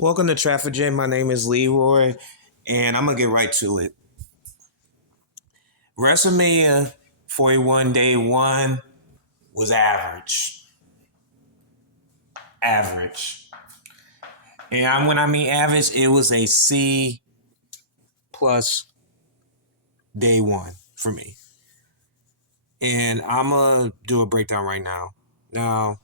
Welcome to Traffic Jam. My name is Leroy, and I'm gonna get right to it. WrestleMania 41 Day One was average, average, and when I mean average, it was a C plus Day One for me. And I'm gonna do a breakdown right now. Now,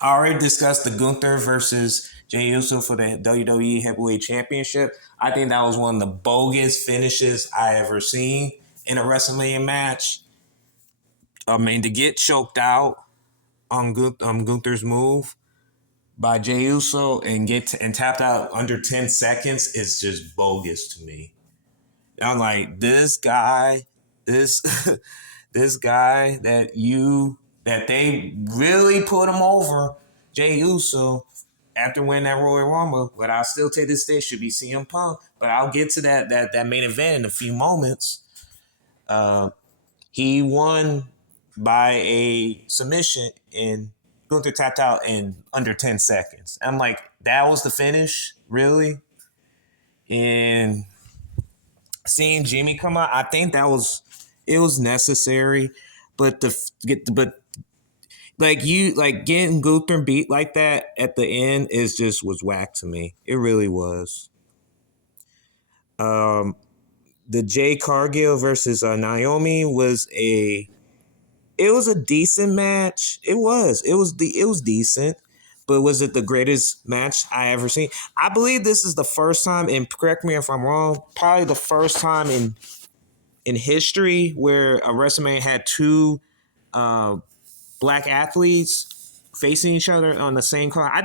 I already discussed the Gunther versus Jey Uso for the WWE Heavyweight Championship. I think that was one of the bogus finishes I ever seen in a WrestleMania match. I mean, to get choked out on Gunther's move by Jey Uso and and tapped out under 10 seconds is just bogus to me. I'm like, this guy, this this guy that they really put him over, Jey Uso, after winning that Royal Rumble, but I'll still take this day should be CM Punk. But I'll get to that main event in a few moments. He won by a submission and Gunther tapped out in under 10 seconds. I'm like, that was the finish? Really? And seeing Jimmy come out, I think it was necessary, but getting Gunther beat like that at the end was whack to me. It really was. The Jay Cargill versus Naomi was a decent match. It was decent, but was it the greatest match I ever seen? I believe this is the first time, and correct me if I'm wrong, probably the first time in history where a WrestleMania had two black athletes facing each other on the same card. I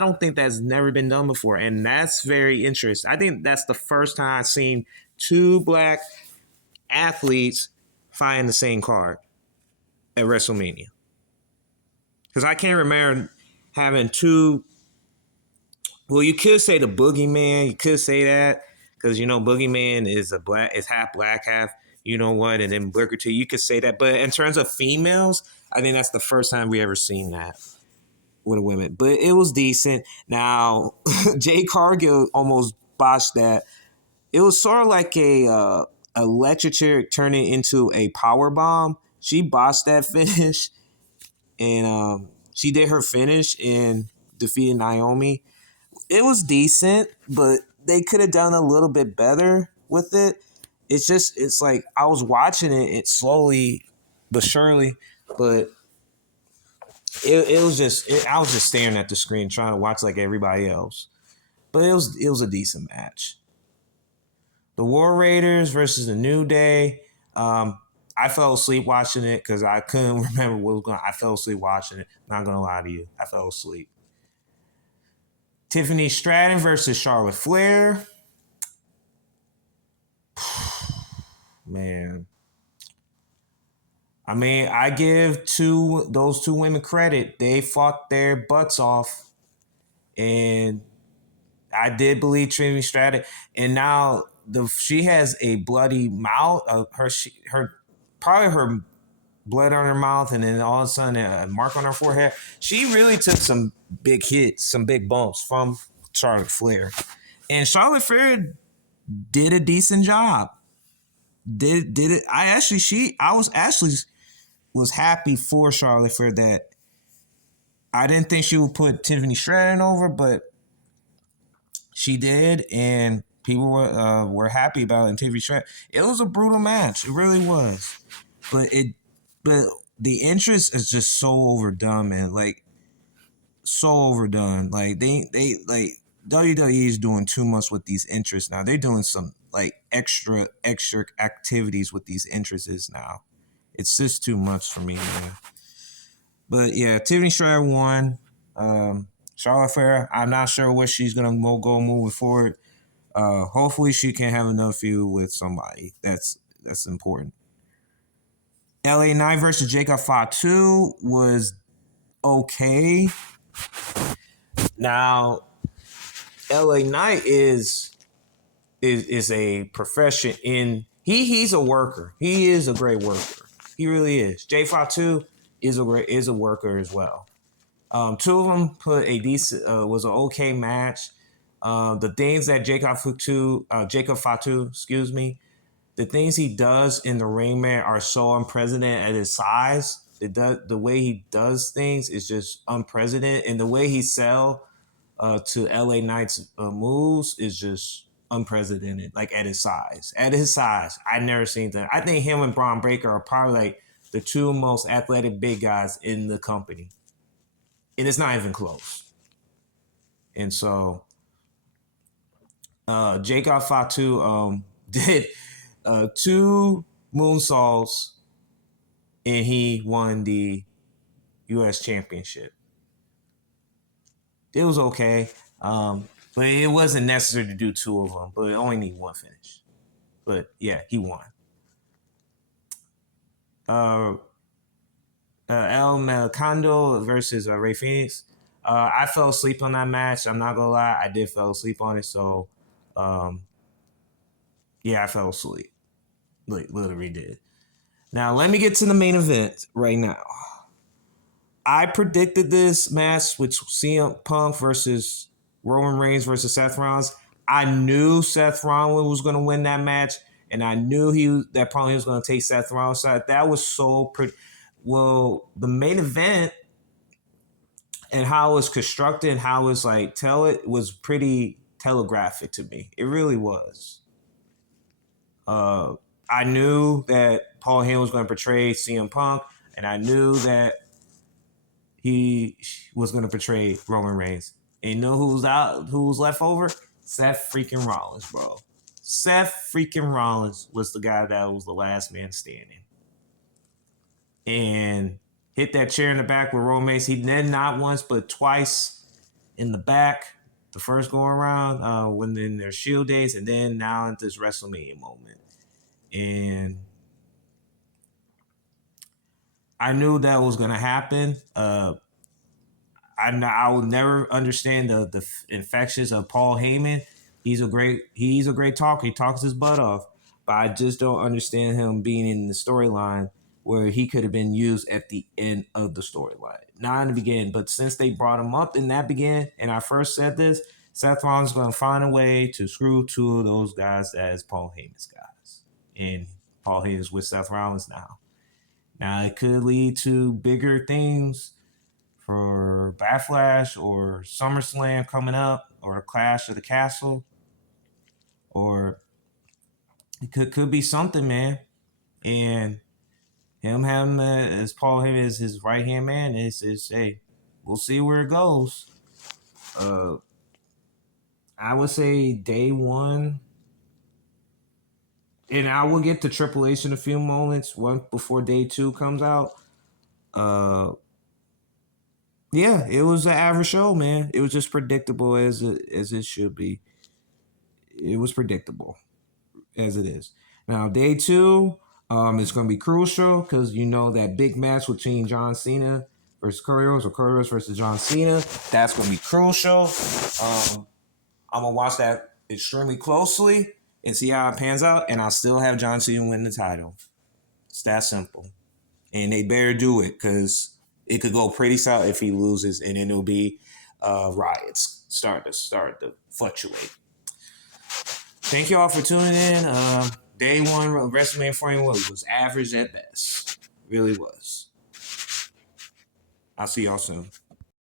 don't think that's never been done before, and that's very interesting. I think that's the first time I've seen two black athletes fighting the same card at WrestleMania. Because I can't remember having two. Well, you could say the Boogeyman. You could say that because Boogeyman is half black, half and then Booker T. You could say that, but in terms of females, I think that's the first time we ever seen that with women. But it was decent. Now, Jay Cargill almost botched that. It was sort of like a electric chair turning into a power bomb. She botched that finish, and she did her finish and defeated Naomi. It was decent, but they could have done a little bit better with it. It's like I was watching it slowly but surely, but I was just staring at the screen trying to watch like everybody else. But it was a decent match. The War Raiders versus the New Day. I fell asleep watching it because I couldn't remember what was going on. I fell asleep watching it. Not going to lie to you. I fell asleep. Tiffany Stratton versus Charlotte Flair. Man. I mean, I give those two women credit. They fought their butts off. And I did believe Tiffany Stratton. And now she has a bloody mouth. Probably her blood on her mouth, and then all of a sudden a mark on her forehead. She really took some big hits, some big bumps from Charlotte Flair, and Charlotte Flair did a decent job. Did it? Was happy for Charlotte Flair that I didn't think she would put Tiffany Stratton over, but she did, and people were happy about it. And Tiffany Stratton, it was a brutal match. It really was, but the interest is just so overdone, man. Like, so overdone. Like they like WWE is doing too much with these interests now. They're doing some like extra activities with these interests now. It's just too much for me, man. But yeah, Tiffany Stratton won. Charlotte Flair, I'm not sure where she's gonna go moving forward. Hopefully she can have enough feud with somebody. That's important. LA Knight versus Jacob Fatu was okay. Now, LA Knight is a profession in he's a worker. He is a great worker. He really is. Jay Fatu is a worker as well. Two of them put a decent was an okay match. The things that Jacob Fatu, excuse me, the things he does in the ring, man, are so unprecedented at his size. The way he does things is just unprecedented, and the way he sell to LA Knight's moves is just unprecedented. Like at his size, I never seen that. I think him and Braun Breaker are probably like the two most athletic big guys in the company, and it's not even close. And so, Jacob Fatu did two moonsaults, and he won the U.S. Championship. It was okay, but it wasn't necessary to do two of them. But it only need one finish. But yeah, he won. El Melcando versus Ray Phoenix. I fell asleep on that match. I'm not gonna lie, I did fall asleep on it. So, yeah, I fell asleep. Like literally did. Now let me get to the main event right now. I predicted this match with CM Punk versus Roman Reigns versus Seth Rollins. I knew Seth Rollins was going to win that match, and I knew that probably was going to take Seth Rollins' side. That was so pretty. Well, the main event and how it was constructed and how it was like tell it was pretty telegraphic to me. It really was. I knew that Paul Heyman was going to portray CM Punk, and I knew that he was going to portray Roman Reigns. And you know who was left over? Seth freaking Rollins, bro. Seth freaking Rollins was the guy that was the last man standing. And hit that chair in the back with Roman Reigns. He did not once, but twice in the back. The first go around when in their Shield days, and then now at this WrestleMania moment. And I knew that was going to happen. I will never understand the infections of Paul Heyman. He's a great talker. He talks his butt off, but I just don't understand him being in the storyline where he could have been used at the end of the storyline, not in the beginning. But since they brought him up in that beginning, and I first said this, Seth Rollins is going to find a way to screw two of those guys as Paul Heyman's guys, and Paul Heyman is with Seth Rollins now. Now it could lead to bigger things for Backlash or SummerSlam coming up, or Clash of the Castle, or it could be something, man. And him having as Paul Heyman as his right hand man is hey, we'll see where it goes. I would say day one, and I will get to Triple H in a few moments, one before day two comes out. Yeah, it was an average show, man. It was just predictable as it should be. It was predictable as it is. Now, day two, it's going to be crucial because you know that big match between John Cena versus Kurt versus John Cena. That's going to be crucial. I'm going to watch that extremely closely and see how it pans out, and I'll still have John Cena win the title. It's that simple. And they better do it because it could go pretty south if he loses, and then it'll be riots start to fluctuate. Thank you all for tuning in. Day one of WrestleMania 41 was average at best. Really was. I'll see y'all soon.